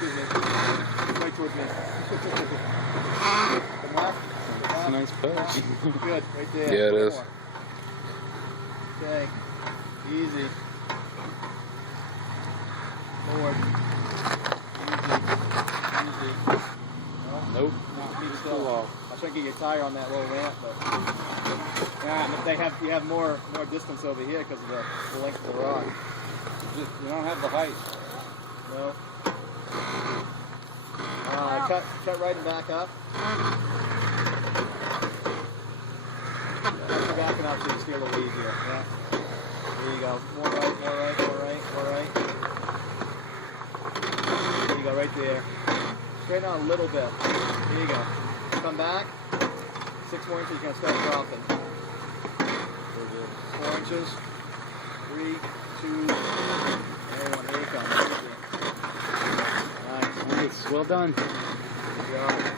Excuse me. Right towards me. Come left. That's a nice push. Good. Right there. Yeah, it One is. more. Okay. Easy. Forward. Easy. Easy. Nope. Not keep Too still. low. I was trying to get your tire on that low ramp, but yeah, but you have more distance over here because of the length of the rock. You don't have the height. No. Cut right and back up. You're backing up so you steer a little easier. Yeah. There you go. More right, more right, more right, more right. There you go, right there. Straighten out a little bit. There you go. Come back. 6 more inches, you're going to start dropping. 4 inches. 3, 2, there you come. Nice. Well done. Good job.